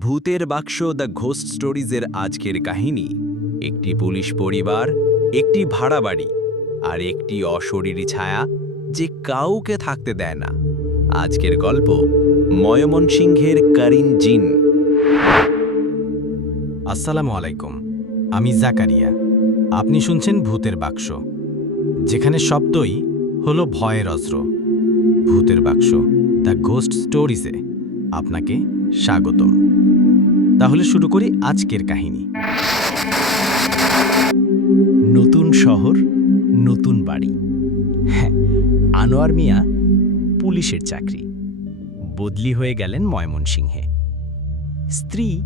ভূতের বাক্স the ghost স্টোরিজের আজকের কাহিনী। একটি পুলিশ পরিবার, একটি ভাড়া বাড়ি আর একটি অশরীরী ছায়া যে কাউকে থাকতে দেয় না। আজকের গল্প ময়মনসিংহের কারিন জিন। আসসালামু আলাইকুম, আমি জাকারিয়া। আপনি শুনছেন ভূতের বাক্স, যেখানে শব্দই হলো ভয়ের অস্ত্র। ভূতের বাক্স, দ্য গোস্ট স্টোরিজে আপনাকে স্বাগতম। তাহলে শুরু করি আজকের কাহিনী। নতুন শহর, নতুন বাড়ি। হ্যাঁ আনোয়ার মিয়া পুলিশের চাকরি। বদলি হয়ে গেলেন ময়মনসিংহে। স্ত্রী,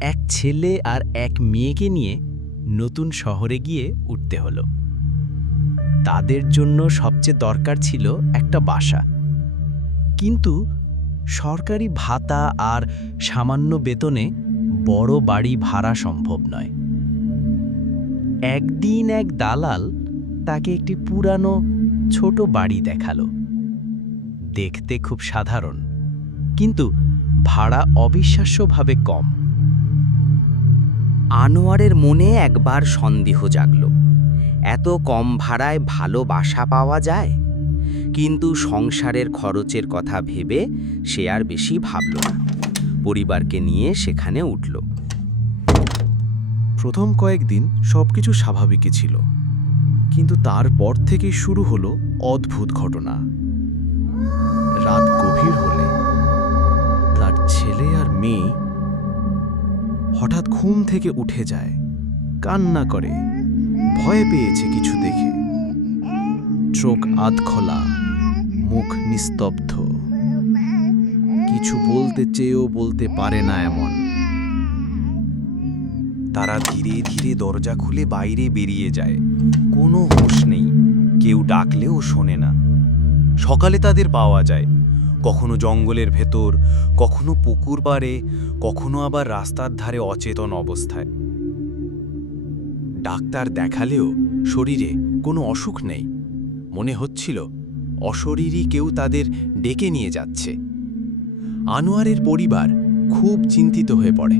এক ছেলে আর এক মেয়েকে নিয়ে নতুন শহরে গিয়ে উঠতে হলো। তাদের জন্য সবচেয়ে দরকার ছিল একটা বাসা। কিন্তু সরকারি ভাতা আর সামান্য বেতনে বড় বাড়ি ভাড়া সম্ভব নয়। একদিন এক দালাল তাকে একটি পুরানো ছোট বাড়ি দেখাল। দেখতে খুব সাধারণ, কিন্তু ভাড়া অবিশ্বাস্যভাবে কম। আনোয়ারের মনে একবার সন্দেহ জাগল। এত কম ভাড়ায় ভালো বাসা পাওয়া যায়? কিন্তু সংসারের খরচের কথা ভেবে সে আর বেশি ভাবল না। পরিবারকে নিয়ে সেখানে উঠল। প্রথম কয়েকদিন সবকিছু স্বাভাবিকই ছিল। কিন্তু তারপর থেকেই শুরু হলো অদ্ভুত ঘটনা। রাত গভীর হলে তার ছেলে আর মেয়ে হঠাৎ ঘুম থেকে উঠে যায়, কান্না করে, ভয় পেয়েছে কিছু দেখে। চোখ আধখোলা, মুখ নিস্তব্ধ। কিছু বলতে চেয়েও বলতে পারে না এমন। তারা ধীরে ধীরে দরজা খুলে বাইরে বেরিয়ে যায়। কোনো হুঁশ নেই, কেউ ডাকলেও শোনে না। সকালে তাদের পাওয়া যায় কখনো জঙ্গলের ভেতর, কখনো পুকুর পাড়ে, কখনো আবার রাস্তার ধারে অচেতন অবস্থায়। ডাক্তার দেখালেও শরীরে কোনো অসুখ নেই। মনে হচ্ছিল, অশরীরই কেউ তাদের ডেকে নিয়ে যাচ্ছে। আনোয়ারের পরিবার খুব চিন্তিত হয়ে পড়ে।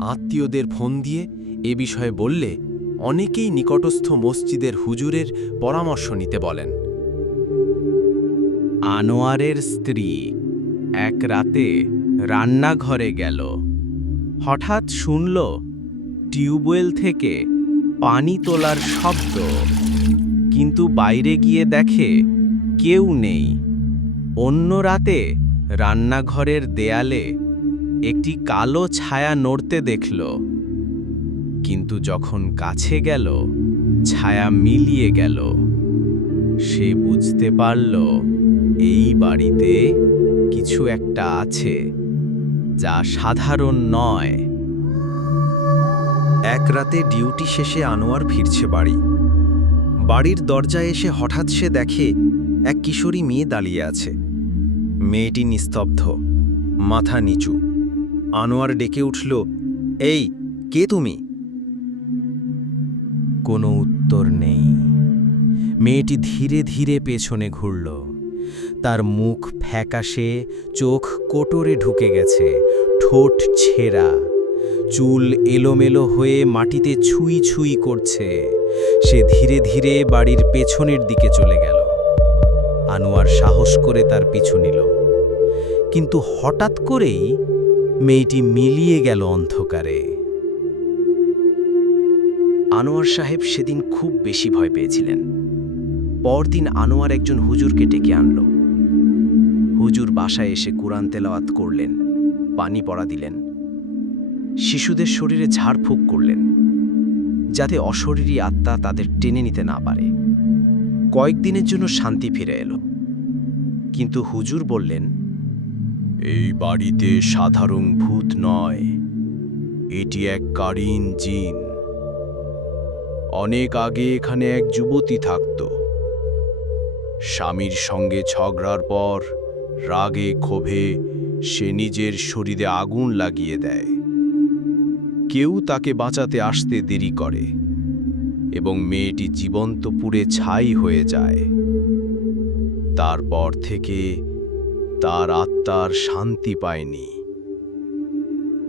আত্মীয়দের ফোন দিয়ে এ বিষয়ে বললে অনেকেই নিকটস্থ মসজিদের হুজুরের পরামর্শ নিতে বলেন। আনোয়ারের স্ত্রী এক রাতে রান্নাঘরে গেল। হঠাৎ শুনল, টিউবওয়েল থেকে পানি তোলার শব্দ। কিন্তু বাইরে গিয়ে দেখে কেউ নেই। অন্য রাতে রান্নাঘরের দেয়ালে একটি কালো ছায়া নড়তে দেখল। কিন্তু যখন কাছে গেল, ছায়া মিলিয়ে গেল। সে বুঝতে পারল এই বাড়িতে কিছু একটা আছে যা সাধারণ নয়। এক রাতে ডিউটি শেষে আনোয়ার ফিরছে বাড়ি। বাড়ির দরজায় এসে হঠাৎ সে দেখে এক কিশোরী মেয়ে দাঁড়িয়ে আছে। মেয়েটি নিস্তব্ধ মাথা নিচু। আনোয়ার ডেকে উঠল এই কে তুমি? কোনো উত্তর নেই। মেয়েটি ধীরে ধীরে পেছনে ঘুরল। তার মুখ ফ্যাকাশে, চোখ কোটরে ঢুকে গেছে, ঠোঁট ছেঁড়া। চুল এলোমেলো হয়ে মাটিতে ছুঁই ছুঁই করছে। সে ধীরে ধীরে বাড়ির পেছনের দিকে চলে গেল। আনোয়ার সাহস করে তার পিছু নিল। কিন্তু হঠাৎ করেই মেয়েটি মিলিয়ে গেল অন্ধকারে। আনোয়ার সাহেব সেদিন খুব বেশি ভয় পেয়েছিলেন। পরদিন আনোয়ার একজন হুজুরকে ডেকে আনল। হুজুর বাসায় এসে কোরআন তেলাওয়াত করলেন, পানি পড়া দিলেন। শিশুদের শরীরে ঝাড়ফুঁক করলেন, যাতে অশরীরী আত্মা তাদের টেনে নিতে না পারে। কয়েকদিনের জন্য শান্তি ফিরে এলো। কিন্তু হুজুর বললেন, এই বাড়িতে সাধারণ ভূত নয়, এটি এক কারিন জিন। অনেক আগে এখানে এক যুবতী থাকত। স্বামীর সঙ্গে ঝগড়ার পর রাগে ক্ষোভে সে নিজের শরীরে আগুন লাগিয়ে দেয়। কেউ তাকে বাঁচাতে আসতে দেরি করে এবং মেয়েটি জীবন্ত পুড়ে ছাই হয়ে যায়। তারপর থেকে তার আত্মার শান্তি পায়নি।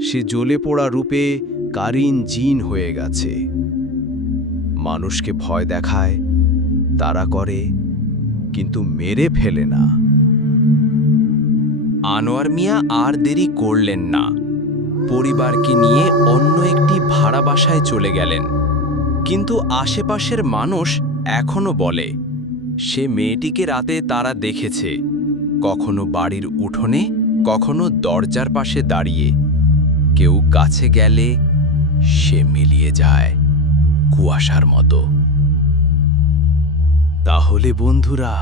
সে জ্বলে পোড়া রূপে কারিন জিন হয়ে গেছে। মানুষকে ভয় দেখায়, তারা করে, কিন্তু মেরে ফেলে না। আনোয়ার মিয়া আর দেরি করলেন না। পরিবারকে নিয়ে অন্য একটি ভাড়া বাসায় চলে গেলেন। কিন্তু আশেপাশের মানুষ এখনও বলে, সে মেয়েটিকে রাতে তারা দেখেছে। কখনো বাড়ির উঠোনে, কখনো দরজার পাশে দাঁড়িয়ে। কেউ কাছে গেলে সে মিলিয়ে যায় কুয়াশার মতো। তাহলে বন্ধুরা,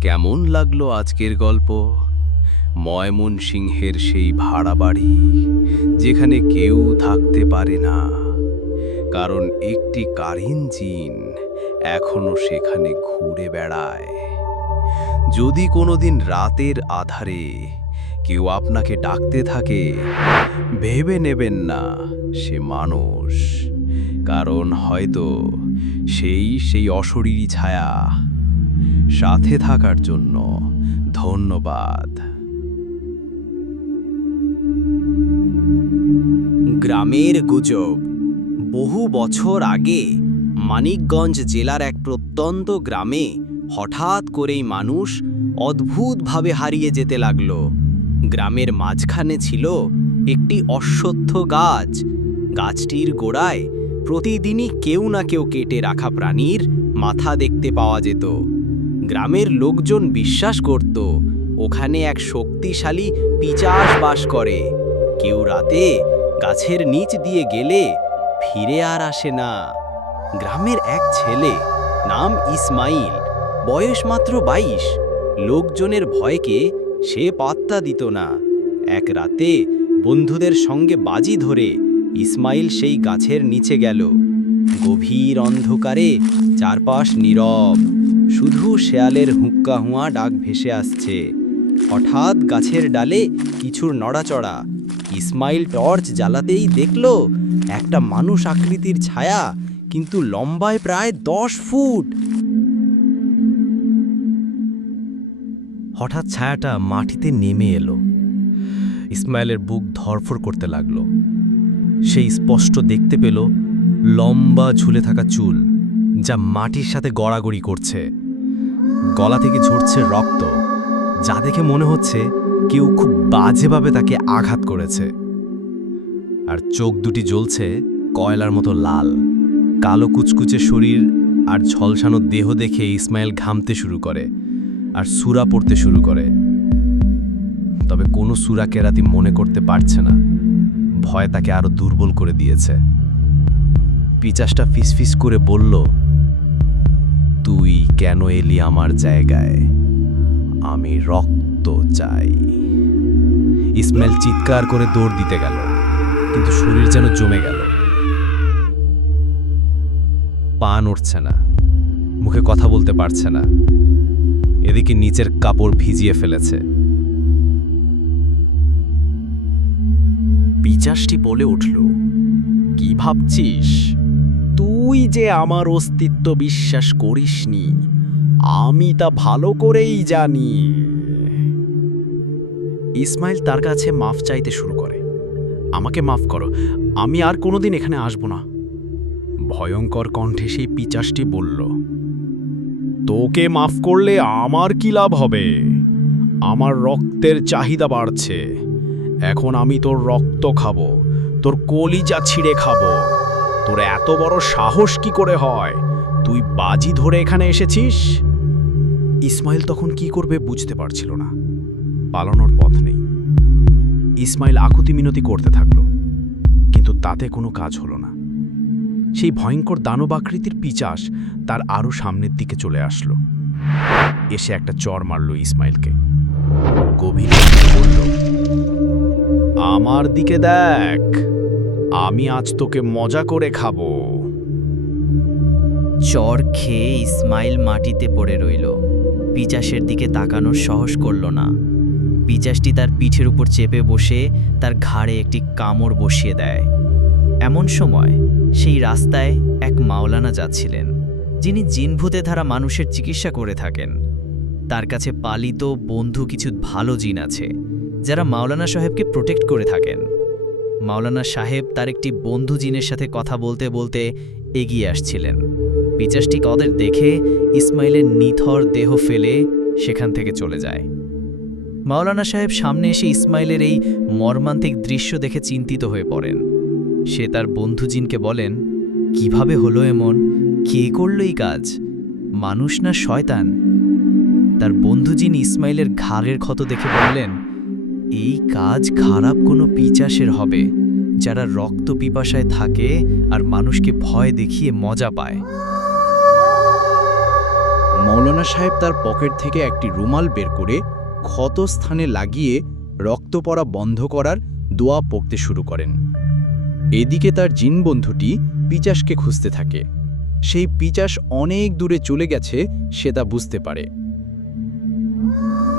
কেমন লাগল আজকের গল্প? ময়মন সিংহের সেই ভাড়া বাড়ি, যেখানে কেউ থাকতে পারে না। কারণ একটি কারিন জিন এখনও সেখানে ঘুরে বেড়ায়। যদি কোনোদিন রাতের আধারে কেউ আপনাকে ডাকতে থাকে, ভেবে নেবেন না সে মানুষ। কারণ হয়তো সেই সেই অশরীরী ছায়া সাথে থাকার জন্য ধন্যবাদ। গ্রামের গুজব। বহু বছর আগে মানিকগঞ্জ জেলার এক প্রত্যন্ত গ্রামে হঠাৎ করেই মানুষ অদ্ভুতভাবে হারিয়ে যেতে লাগল। গ্রামের মাঝখানে ছিল একটি অশ্বত্থ গাছ। গাছটির গোড়ায় প্রতিদিনই কেউ না কেউ কেটে রাখা প্রাণীর মাথা দেখতে পাওয়া যেত। গ্রামের লোকজন বিশ্বাস করত, ওখানে এক শক্তিশালী পিচাস বাস করে। কেউ রাতে গাছের নিচ দিয়ে গেলে ফিরে আর আসে না। গ্রামের এক ছেলে নাম ইসমাইল, বয়স মাত্র বাইশ। লোকজনের ভয়কে সে পাত্তা দিত না। এক রাতে বন্ধুদের সঙ্গে বাজি ধরে ইসমাইল সেই গাছের নিচে গেল। গভীর অন্ধকারে চারপাশ নীরব। শুধু শেয়ালের হুক্কা হুঁয়া ডাক ভেসে আসছে। হঠাৎ গাছের ডালে কিছুর নড়াচড়া ইসমাইল টর্চ জ্বালাতেই দেখল একটা মানুষ আকৃতির ছায়া, কিন্তু লম্বায় প্রায় দশ ফুট। হঠাৎ ছায়াটা মাটিতে নেমে এলো। ইসমাইলের বুক ধরফর করতে লাগল। সেই স্পষ্ট দেখতে পেল লম্বা ঝুলে থাকা চুল, যা মাটির সাথে গড়াগড়ি করছে। গলা থেকে ঝরছে রক্ত, যা দেখে মনে হচ্ছে কেউ খুব বাজেভাবে তাকে আঘাত করেছে। আর চোখ দুটি জ্বলছে কয়লার মতো লাল, কালো কুচকুচে শরীর আর ঝলসানো দেহ দেখে ইসমাইল ঘামতে শুরু করে আর সুরা পড়তে শুরু করে। তবে কোনো সুরা কেরাতি মনে করতে পারছে না। ভয় তাকে আরও দুর্বল করে দিয়েছে। পিচাসটা ফিসফিস করে বলল, তুই কেন এলি আমার জায়গায়? আমি রক্ত চাই। ইসমাইল চিৎকার করে দৌড় দিতে গেল, কিন্তু শরীর যেন জমে গেল। পা নড়ছে না, মুখে কথা বলতে পারছে না। এদিকে নিচের কাপড় ভিজিয়ে ফেলেছে। পিচাসটি বলে উঠল, কি ভাবছিস? তুই যে আমার অস্তিত্ব বিশ্বাস করিসনি, আমি তা ভালো করেই জানি। ইসমাইল তার কাছে মাফ চাইতে শুরু করে। আমাকে মাফ করো, আমি আর কোনোদিন এখানে আসব না। ভয়ঙ্কর কণ্ঠে সেই পিচাসটি বলল, তোকে মাফ করলে আমার কি লাভ হবে? আমার রক্তের চাহিদা বাড়ছে। এখন আমি তোর রক্ত খাব, তোর কলিজা ছিঁড়ে খাব। তোর এত বড় সাহস কি করে হয়? তুই বাজি ধরে এখানে এসেছিস? ইসমাইল তখন কি করবে বুঝতে পারছিল না। পালানোর পথ নেই। ইসমাইল আকুতি মিনতি করতে থাকল, কিন্তু তাতে কোনো কাজ হলো না। সেই ভয়ঙ্কর দানবাকৃতির পিচাস তার আরও সামনের দিকে চলে আসলো। এসে একটা চর মারল ইসমাইলকে। গভীর বলল, আমার দিকে দেখ, আমি আজ তোকে মজা করে খাব। চর খেয়ে ইসমাইল মাটিতে পড়ে রইল। পিচাসের দিকে তাকানোর সাহস করল না। পিচাসটি তার পিঠের উপর চেপে বসে তার ঘাড়ে একটি কামড় বসিয়ে দেয়। এমন সময় সেই রাস্তায় এক মাওলানা যাচ্ছিলেন, যিনি জিনভূতে ধারা মানুষের চিকিৎসা করে থাকেন। তার কাছে পালিত বন্ধু কিছু ভালো জিন আছে, যারা মাওলানা সাহেবকে প্রোটেক্ট করে থাকেন। মাওলানা সাহেব তার একটি বন্ধু জিনের সাথে কথা বলতে বলতে এগিয়ে আসছিলেন। পিচাসটি কদের দেখে ইসমাইলের নিথর দেহ ফেলে সেখান থেকে চলে যায়। মাওলানা সাহেব সামনে এসে ইসমাইলের এই মর্মান্তিক দৃশ্য দেখে চিন্তিত হয়ে পড়েন। সে তার বন্ধু জিনকে বলেন, কীভাবে হলো এমন? কে করল এই কাজ? মানুষ না শয়তান? তার বন্ধু জিন ইসমাইলের ঘাড়ের ক্ষত দেখে বললেন, এই কাজ খারাপ কোনো পিচাসের হবে। যারা রক্ত পিপাসায় থাকে আর মানুষকে ভয় দেখিয়ে মজা পায়। মৌলানা সাহেব তার পকেট থেকে একটি রুমাল বের করে ক্ষত স্থানে লাগিয়ে রক্ত পড়া বন্ধ করার দোয়া পড়তে শুরু করেন। এদিকে তার জিন বন্ধুটি পিচাসকে খুঁজতে থাকে। সেই পিচাস অনেক দূরে চলে গেছে, সে তা বুঝতে পারে।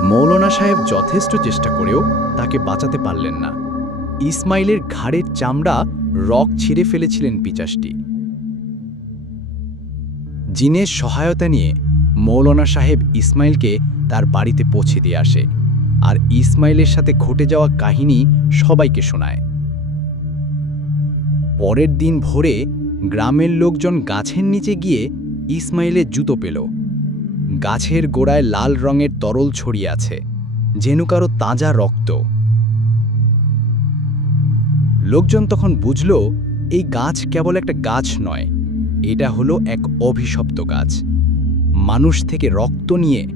মৌলানা সাহেব যথেষ্ট চেষ্টা করেও তাকে বাঁচাতে পারলেন না। ইসমাইলের ঘাড়ের চামড়া রক ছিঁড়ে ফেলেছিলেন পিচাসটি। জিনের সহায়তা নিয়ে মৌলানা সাহেব ইসমাইলকে তার বাড়িতে পৌঁছে দিয়ে আসে আর ইসমাইলের সাথে ঘটে যাওয়া কাহিনী সবাইকে শোনায়। পরের দিন ভোরে গ্রামের লোকজন গাছের নিচে গিয়ে ইসমাইলের জুতো পেল। গাছের গোড়ায় লাল রঙের তরল ছড়িয়ে আছে কারও তাজা রক্ত। লোকজন তখন বুঝল, এই গাছ কেবল একটা গাছ নয়, এটা হলো এক অভিশপ্ত গাছ। মানুষ থেকে রক্ত নিয়ে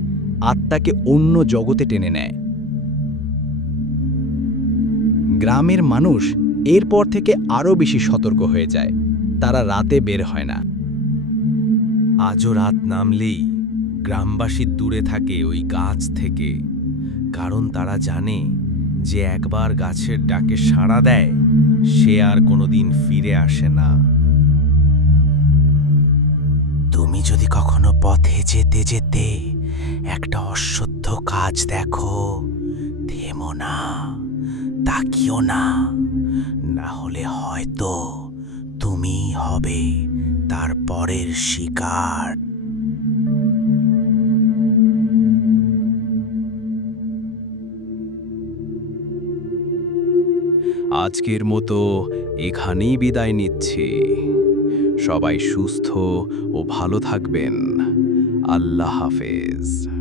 আত্মাকে অন্য জগতে টেনে নেয়। গ্রামের মানুষ এরপর থেকে আরও বেশি সতর্ক হয়ে যায়। তারা রাতে বের হয় না। আজও রাত নামলেই গ্রামবাসী দূরে থাকে ওই গাছ থেকে, কারণ তারা জানে যে একবার গাছের ডাকে সাড়া দেয়, সে আর কোনোদিন ফিরে আসে না। তুমি যদি কখনো পথে যেতে যেতে একটা অশুদ্ধ কাজ দেখো, থেমো না, তাকিও না। না হলে হয়তো তুমি হবে তার পরের শিকার। আজকের মতো এখানেই বিদায় নিচ্ছি। সবাই সুস্থ ও ভালো থাকবেন। আল্লাহ হাফেজ।